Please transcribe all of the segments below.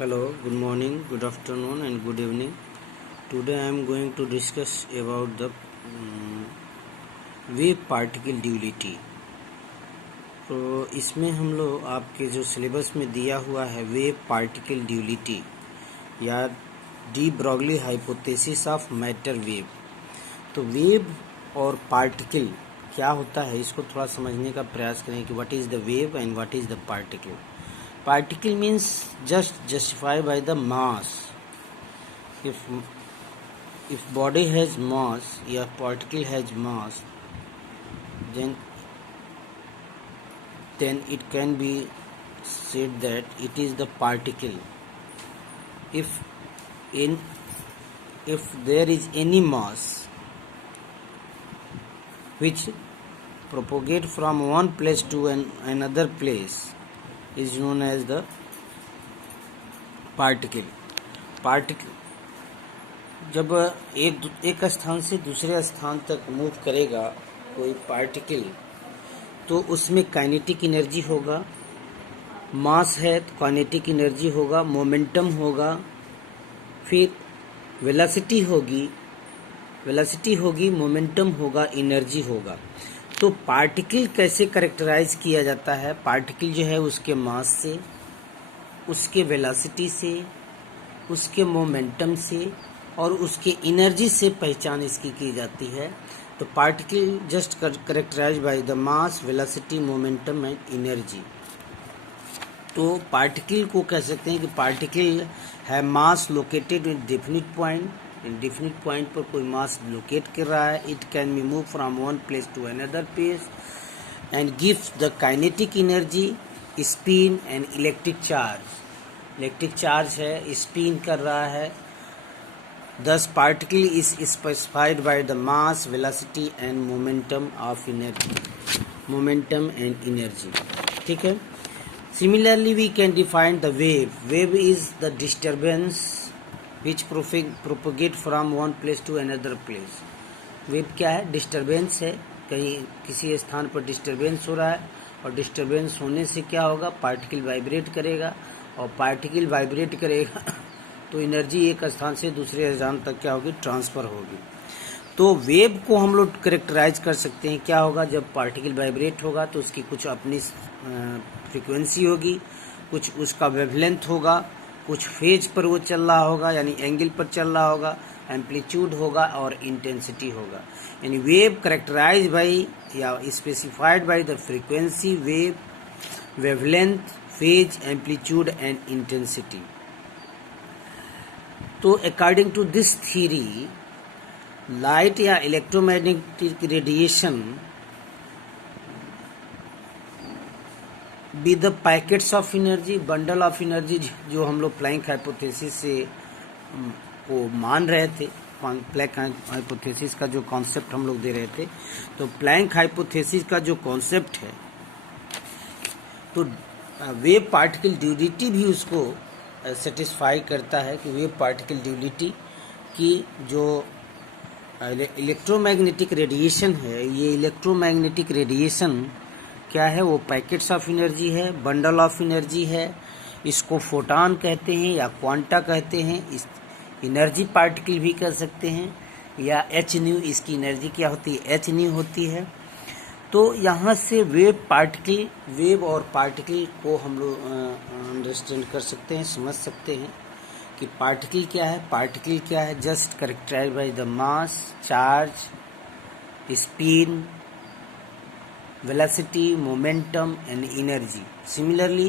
Hello, good morning, good afternoon, and good evening. Today I am going to discuss about the wave particle duality. तो इसमें हम लोग आपके जो syllabus में दिया हुआ है वेव पार्टिकल ड्यूलिटी या de Broglie hypothesis of matter wave. तो वेव और पार्टिकल क्या होता है इसको थोड़ा समझने का प्रयास करें कि what is the wave and what is the particle. Particle means just justified by the mass. If body has mass, या particle has mass, then it can be said that it is the particle. If there is any mass which propagate from one place to another place is known as the particle जब एक स्थान से दूसरे स्थान तक move करेगा कोई particle तो उसमें काइनेटिक एनर्जी होगा, मास है तो काइनेटिक एनर्जी होगा, मोमेंटम होगा, फिर वेलोसिटी होगी, मोमेंटम होगा, एनर्जी होगा। तो पार्टिकल कैसे कैरेक्टराइज किया जाता है? पार्टिकल जो है उसके मास से, उसके वेलोसिटी से, उसके मोमेंटम से और उसके एनर्जी से पहचान इसकी की जाती है। तो particle just characterize by the mass, velocity, momentum and energy. तो पार्टिकल को कह सकते हैं कि पार्टिकल है mass located in definite point. Indefinite point पर कोई मास लोकेट कर रहा है। It can be move from one place to another place and gives the kinetic energy, spin and electric charge. Electric charge है, spin कर रहा है। This particle is specified by the mass, velocity and momentum of energy, momentum and energy. ठीक है। Similarly we can define the wave. Wave is the disturbance which propagate from one place to another place। Wave क्या है? Disturbance है। कहीं किसी स्थान पर disturbance हो रहा है और डिस्टर्बेंस होने से क्या होगा? पार्टिकल वाइब्रेट करेगा और पार्टिकल वाइब्रेट करेगा तो एनर्जी एक स्थान से दूसरे स्थान तक क्या होगी? ट्रांसफर होगी। तो वेव को हम लोग करेक्टराइज कर सकते हैं। क्या होगा? जब पार्टिकल वाइब्रेट होगा तो उसकी कुछ अपनी फ्रीक्वेंसी होगी, कुछ उसका वेवलेंथ होगा, कुछ फेज पर वो चल रहा होगा यानी एंगल पर चल रहा होगा, एम्पलीट्यूड होगा और इंटेंसिटी होगा। यानी वेव करेक्टराइज बाई या specified by the frequency, wavelength, phase, amplitude and intensity. तो according to this theory, light या electromagnetic radiation be the packets of energy, bundle of energy, जो हम लोग प्लैंक हाइपोथेसिस से वो मान रहे थे। प्लैंक हाइपोथेसिस का जो कॉन्सेप्ट हम लोग दे रहे थे, तो प्लैंक हाइपोथेसिस का जो कॉन्सेप्ट है, तो वेव पार्टिकल ड्यूलिटी भी उसको सेटिस्फाई करता है कि वेव पार्टिकल ड्यूलिटी की जो इलेक्ट्रोमैग्नेटिक रेडिएशन है, ये इलेक्ट्रोमैग्नेटिक रेडिएशन क्या है? वो पैकेट्स ऑफ एनर्जी है, बंडल ऑफ एनर्जी है। इसको फोटॉन कहते हैं या क्वांटा कहते हैं। इस एनर्जी पार्टिकल भी कह सकते हैं या एच न्यू, इसकी एनर्जी क्या होती है? एच न्यू होती है। तो यहाँ से वेव और पार्टिकल को हम लोग अंडरस्टैंड कर सकते हैं, समझ सकते हैं कि पार्टिकल क्या है। पार्टिकल क्या है? Just characterised by the mass, charge, spin, velocity, momentum and energy. Similarly,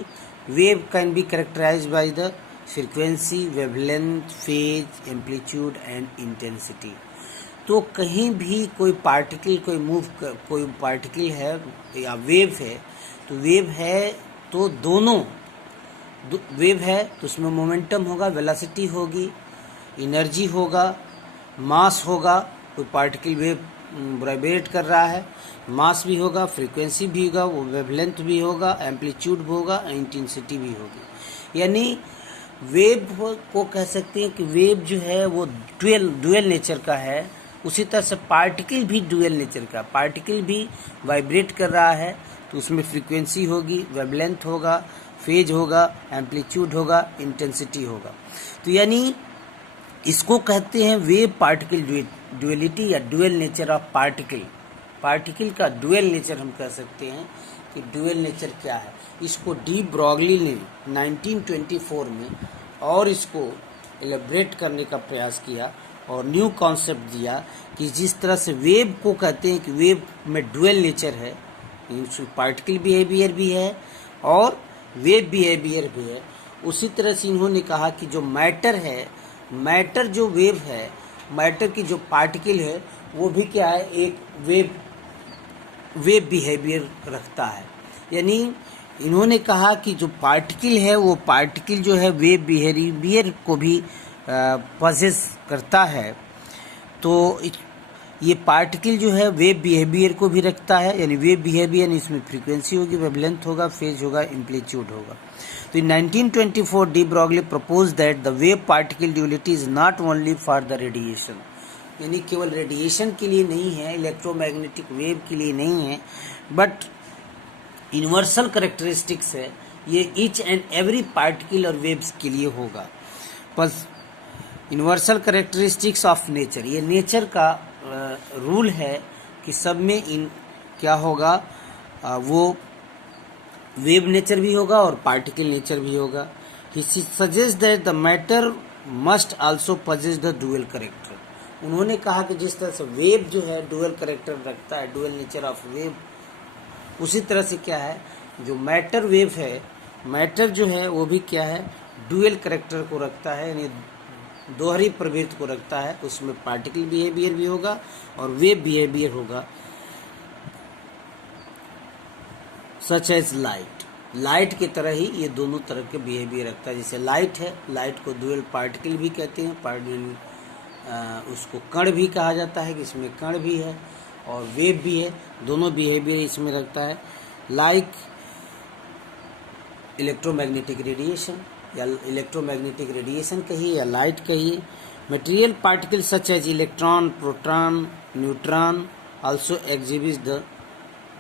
wave can be characterized by the frequency, wavelength, phase, amplitude and intensity. तो कहीं भी कोई पार्टिकल है या वेव है, तो वेव है तो दोनों वेव है तो उसमें मोमेंटम होगा, वेलोसिटी होगी, एनर्जी होगा, मास होगा। कोई पार्टिकल वेव वाइब्रेट कर रहा है, मास भी होगा, फ्रीक्वेंसी भी होगा, वो वेवलेंथ भी होगा, एम्पलीट्यूड भी होगा, इंटेंसिटी भी होगी। यानी वेव को कह सकते हैं कि वेव जो है वो डुअल नेचर का है। उसी तरह से पार्टिकल भी डुअल नेचर का, पार्टिकल भी वाइब्रेट कर रहा है तो उसमें फ्रीक्वेंसी होगी, वेवलेंथ होगा, फेज होगा, एम्पलीट्यूड होगा, इंटेंसिटी होगा। तो यानी इसको कहते हैं वेव पार्टिकल ड्यूअलिटी या dual nature of particle. Particle का ड्यूअल नेचर हम कह सकते हैं कि ड्यूअल नेचर क्या है। इसको डी ब्रॉगली ने 1924 में और इसको एलेबरेट करने का प्रयास किया और न्यू कॉन्सेप्ट दिया कि जिस तरह से वेव को कहते हैं कि वेव में ड्यूअल नेचर है, पार्टिकल बिहेवियर भी है और वेव बिहेवियर भी है, उसी तरह से इन्होंने कहा कि जो मैटर है, मैटर जो वेव है, मैटर की जो पार्टिकल है वो भी क्या है, एक वेव बिहेवियर रखता है। यानी इन्होंने कहा कि जो पार्टिकल है वो पार्टिकल जो है वेव बिहेवियर को भी पॉसेस करता है। तो ये पार्टिकल जो है वेव बिहेवियर को भी रखता है, यानी वेव बिहेवियर इसमें फ्रीक्वेंसी होगी, वेवलेंथ होगा, फेज होगा, एम्पलीट्यूड होगा। तो इन 1924 de Broglie propose that the wave particle duality is not only for the radiation, यानी केवल रेडिएशन के लिए नहीं है, इलेक्ट्रोमैग्नेटिक वेव के लिए नहीं है, बट यूनिवर्सल कैरेक्टरिस्टिक्स है, ये ईच एंड एवरी पार्टिकल और वेव्स के लिए होगा। बस यूनिवर्सल कैरेक्टरिस्टिक्स ऑफ नेचर, ये नेचर का रूल है कि सब में इन क्या होगा, वो वेव नेचर भी होगा और पार्टिकल नेचर भी होगा। He suggest that the matter must also possess the dual character. उन्होंने कहा कि जिस तरह से वेव जो है डुअल कैरेक्टर रखता है, डुअल नेचर ऑफ वेव, उसी तरह से क्या है जो मैटर वेव है, मैटर जो है वो भी क्या है, डुअल कैरेक्टर को रखता है, यानी दोहरी प्रवृत्ति को रखता है। उसमें पार्टिकल बिहेवियर भी होगा और वेव बिहेवियर होगा। सच एज लाइट, लाइट की तरह ही ये दोनों तरह के बिहेवियर रखता है। जैसे लाइट है, लाइट को डुअल पार्टिकल भी कहते हैं, उसको कण भी कहा जाता है कि इसमें कण भी है और वेव भी है, दोनों बिहेवियर इसमें रखता है। लाइक इलेक्ट्रोमैग्नेटिक रेडिएशन, या इलेक्ट्रोमैग्नेटिक रेडिएशन कहिए या लाइट कहिए। Material particle such as electron, proton, neutron also exhibit the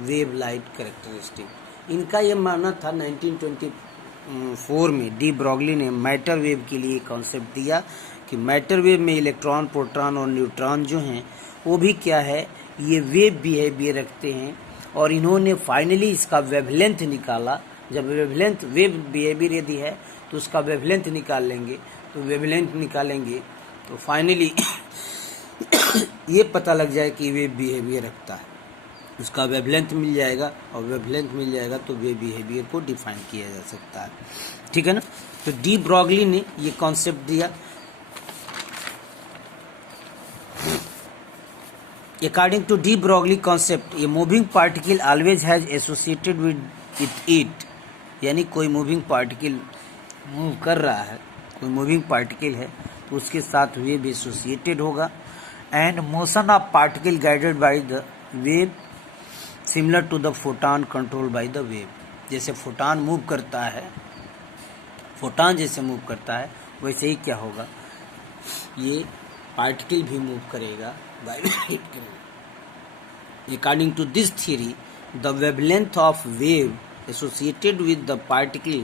wave light characteristic. इनका ये मानना था 1924 में डी ब्रॉगली ने मैटर वेव के लिए कॉन्सेप्ट दिया कि मैटर वेव में इलेक्ट्रॉन, प्रोटॉन और न्यूट्रॉन जो हैं वो भी क्या है, ये वेव बिहेवियर रखते हैं। और इन्होंने फाइनली इसका वेवलेंथ निकाला। जब वेवलेंथ, वेव बिहेवियर यदि है तो उसका वेवलेंथ निकाल लेंगे, तो वेवलेंथ निकालेंगे तो फाइनली ये पता लग जाए कि वेव बिहेवियर रखता है, उसका वेवलेंथ मिल जाएगा और वेवलेंथ मिल जाएगा तो वेव बिहेवियर को डिफाइन किया जा सकता है। ठीक है ना। तो डी ब्रॉगली ने ये कॉन्सेप्ट दिया। According to De Broglie concept, a moving particle always has associated with it, यानी कोई मूविंग पार्टिकल मूव कर रहा है, कोई मूविंग पार्टिकल है तो उसके साथ वेव एसोसिएटेड होगा। And motion of particle guided by the wave similar to the photon control by the wave. जैसे फोटॉन मूव करता है, फोटॉन जैसे मूव करता है वैसे ही क्या होगा, ये पार्टिकल भी मूव करेगा, वाइब्रेट करेगा। According to this theory, the wavelength of wave associated with the particle,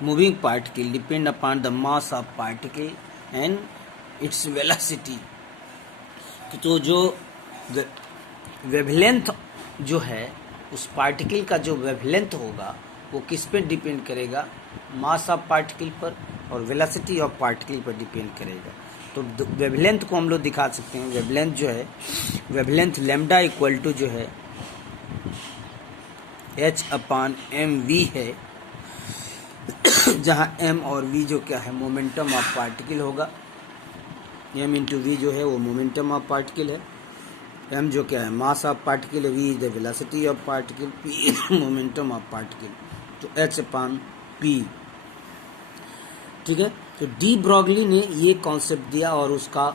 moving particle, depend upon the mass of particle and its velocity। तो जो वेवलेंथ जो है उस पार्टिकल का जो वेवलेंथ होगा वो किस पे डिपेंड करेगा, मास ऑफ पार्टिकल पर और वेलोसिटी ऑफ पार्टिकल पर डिपेंड करेगा। तो वेवलेंथ को हम लोग दिखा सकते हैं। वेवलेंथ जो है, वेवलेंथ लैम्डा इक्वल टू जो है h/mv है, जहाँ m और v जो क्या है मोमेंटम ऑफ पार्टिकल होगा। m इंटू वी जो है वो मोमेंटम ऑफ पार्टिकल है, m जो क्या है मास ऑफ पार्टिकल है, v is the velocity of particle, p is momentum of particle, तो h/p। ठीक है। तो डी ब्रॉगली ने ये कॉन्सेप्ट दिया और उसका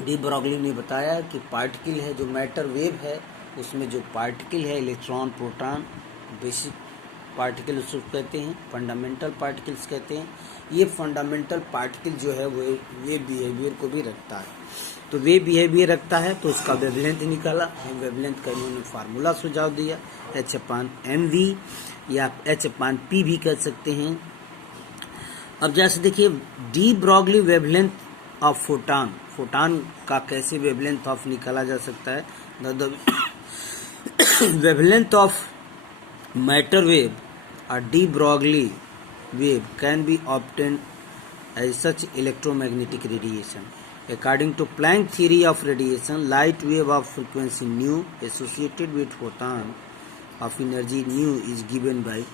डी ब्रॉगली ने बताया कि पार्टिकल है जो मैटर वेव है, उसमें जो पार्टिकल है इलेक्ट्रॉन, प्रोटॉन, बेसिक पार्टिकल उसको कहते हैं, फंडामेंटल पार्टिकल्स कहते हैं। ये फंडामेंटल पार्टिकल जो है वो वेव बिहेवियर को भी रखता है। तो वेव बिहेवियर रखता है तो उसका वेवलेंथ निकाला, वेवलेंथ का इन्होंने फार्मूला सुझाव दिया h/mv। या H/P भी कह सकते हैं। अब जैसे देखिए de Broglie wavelength of photon, photon का कैसे वेवलेंथ ऑफ निकाला जा सकता है। The wavelength of matter wave और de Broglie wave can be obtained as such electromagnetic radiation. According to Planck theory of radiation, light wave of frequency nu associated with photon of energy nu is given by,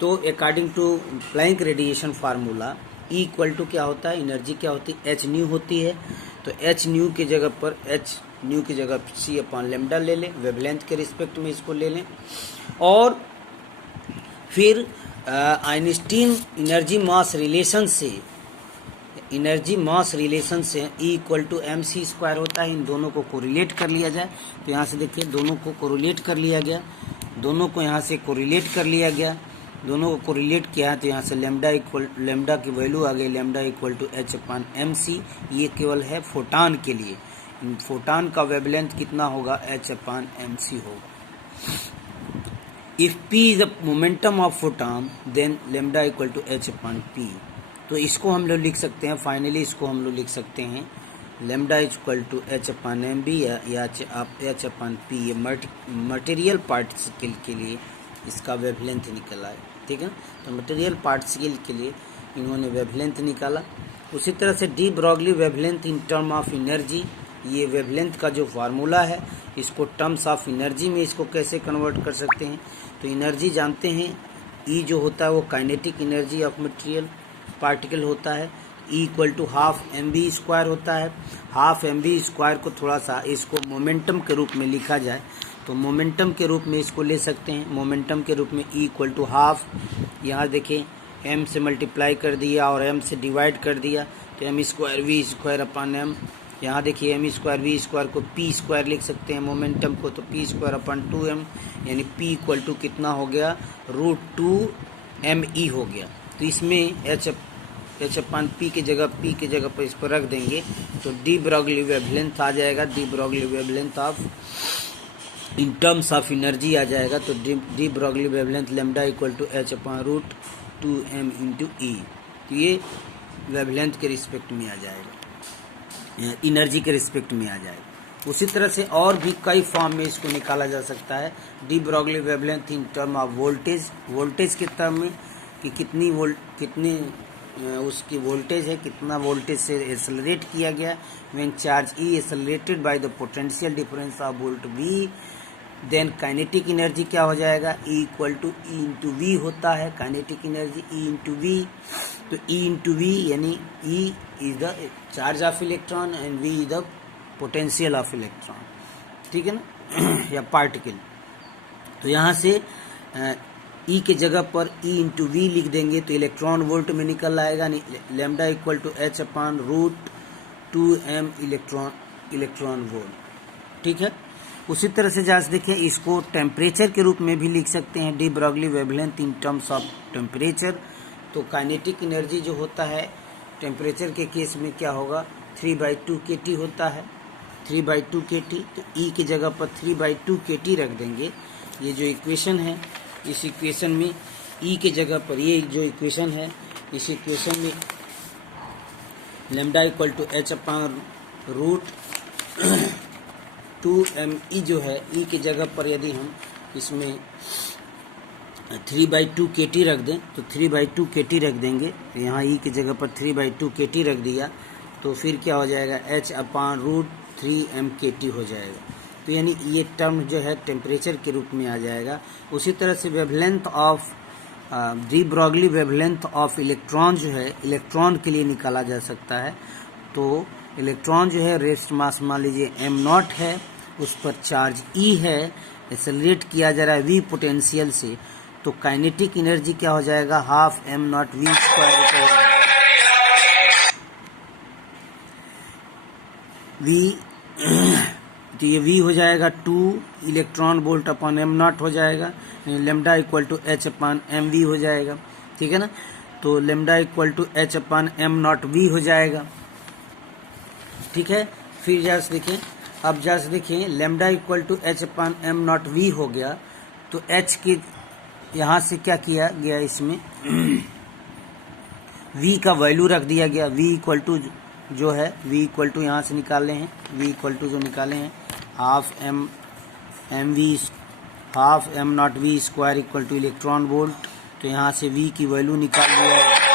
तो according to Planck radiation formula E equal to क्या होता है, energy क्या होती है, H new होती है। तो एच न्यू की जगह पर एच न्यू की जगह सी अपॉन लेमडा ले लें, वेवलेंथ के रिस्पेक्ट में इसको ले लें। और फिर आइंस्टीन एनर्जी मास रिलेशन से E equal to M C square होता है। इन दोनों को कोरिलेट कर लिया जाए तो यहाँ से देखिए दोनों को कोरिलेट कर लिया गया, दोनों को यहाँ से कोरिलेट कर लिया गया, दोनों को कोरिलेट किया है तो यहाँ से लेमडा की वैल्यू आ गई, लेमडा इक्वल टू H/mc। ये केवल है फोटान के लिए, फोटान का वेवलेंथ कितना होगा, H/mc होगा। If P is the momentum of photon, then lambda equal to H/P। तो इसको हम लोग लिख सकते हैं, फाइनली इसको हम लोग लिख सकते हैं lambda इक्वल टू H/mb या H/P। ये मटेरियल पार्टिकल के लिए इसका वेवलेंथ निकला है, ठीक है। तो मटेरियल पार्टिकल के लिए इन्होंने वेवलेंथ निकाला। उसी तरह से D Broglie wavelength in term of energy, ये वेवलेंथ का जो फार्मूला है इसको टर्म्स ऑफ एनर्जी में इसको कैसे कन्वर्ट कर सकते हैं। तो एनर्जी जानते हैं E जो होता है वो kinetic energy of material particle होता है, E equal to half mv² होता है। हाफ mv² को थोड़ा सा इसको मोमेंटम के रूप में लिखा जाए तो मोमेंटम के रूप में इसको ले सकते हैं। मोमेंटम के रूप में E इक्वल टू हाफ, यहाँ देखें m से मल्टीप्लाई कर दिया और m से डिवाइड कर दिया तो m² v²/m। यहाँ देखिए m² v² को p² लिख सकते हैं, मोमेंटम को तो p²/2m, यानी p इक्वल टू कितना हो गया, √2me हो गया। तो इसमें H/P की जगह p की जगह पर इस पर रख देंगे तो डी ब्रॉगली वेवलेंथ आ जाएगा, de Broglie wavelength of in terms of energy आ जाएगा। तो de Broglie wavelength lambda equal to H/√2m into E। तो ये वेवलेंथ के रिस्पेक्ट में आ जाएगा, एनर्जी के रिस्पेक्ट में आ जाएगा। उसी तरह से और भी कई फॉर्म में इसको निकाला जा सकता है। D Broglie wavelength in term of voltage, voltage के टर्म में कि कितनी उसकी वोल्टेज है, कितना वोल्टेज से एक्सेलरेट किया गया। When charge E accelerated by the potential difference of volt V, then kinetic energy क्या हो जाएगा, E equal to E into V होता है kinetic energy, E into V। तो E इंटू V यानी E is the charge of electron and V is the potential of electron, ठीक है ना, या पार्टिकल। तो यहाँ से E के जगह पर E इंटू V लिख देंगे तो इलेक्ट्रॉन वोल्ट में निकल आएगा, lambda equal to H/√2m electron volt, ठीक है। उसी तरह से जैसे देखिए इसको टेम्परेचर के रूप में भी लिख सकते हैं, D Broglie wavelength in terms of temperature. तो काइनेटिक एनर्जी जो होता है टेम्परेचर के केस में क्या होगा, 3/2 kT होता है, 3/2 kT। तो E की जगह पर 3/2 kT रख देंगे। ये जो इक्वेशन है, इस इक्वेशन में E की जगह पर ये जो इक्वेशन है, इस इक्वेशन में लेमडा इक्वल टू H/√2me जो है, E की जगह पर यदि हम इसमें 3/2 kT रख दें तो 3/2 kT रख देंगे। यहाँ E की जगह पर 3/2 kT रख दिया तो फिर क्या हो जाएगा, H/√3m kT हो जाएगा। तो यानी ये टर्म जो है टेम्परेचर के रूप में आ जाएगा। उसी तरह से wavelength of D Broglie wavelength of electron जो है, इलेक्ट्रॉन के लिए निकाला जा सकता है। तो इलेक्ट्रॉन जो है रेस्ट मास मान लीजिए m0 है, उस पर चार्ज E है, एक्सेलरेट किया जा रहा है V पोटेंशियल से, तो काइनेटिक एनर्जी क्या हो जाएगा, हाफ m0 v² V। तो ये V हो जाएगा 2 इलेक्ट्रॉन वोल्ट अपॉन m0 हो जाएगा, लेमडा इक्वल टू H/mv हो जाएगा, ठीक है ना। तो लेमडा इक्वल टू H/m0v हो जाएगा, ठीक है। फिर जैसे देखें, अब जैसे देखें लेमडा इक्वल टू H/m0v हो गया तो H की यहाँ से क्या किया गया, इसमें v का वैल्यू रख दिया गया। v इक्वल टू जो है, v इक्वल टू यहाँ से निकाले हैं, v इक्वल टू जो निकाले हैं half m not v square equal two electron volt. तो यहाँ से v की वैल्यू निकाल लिया है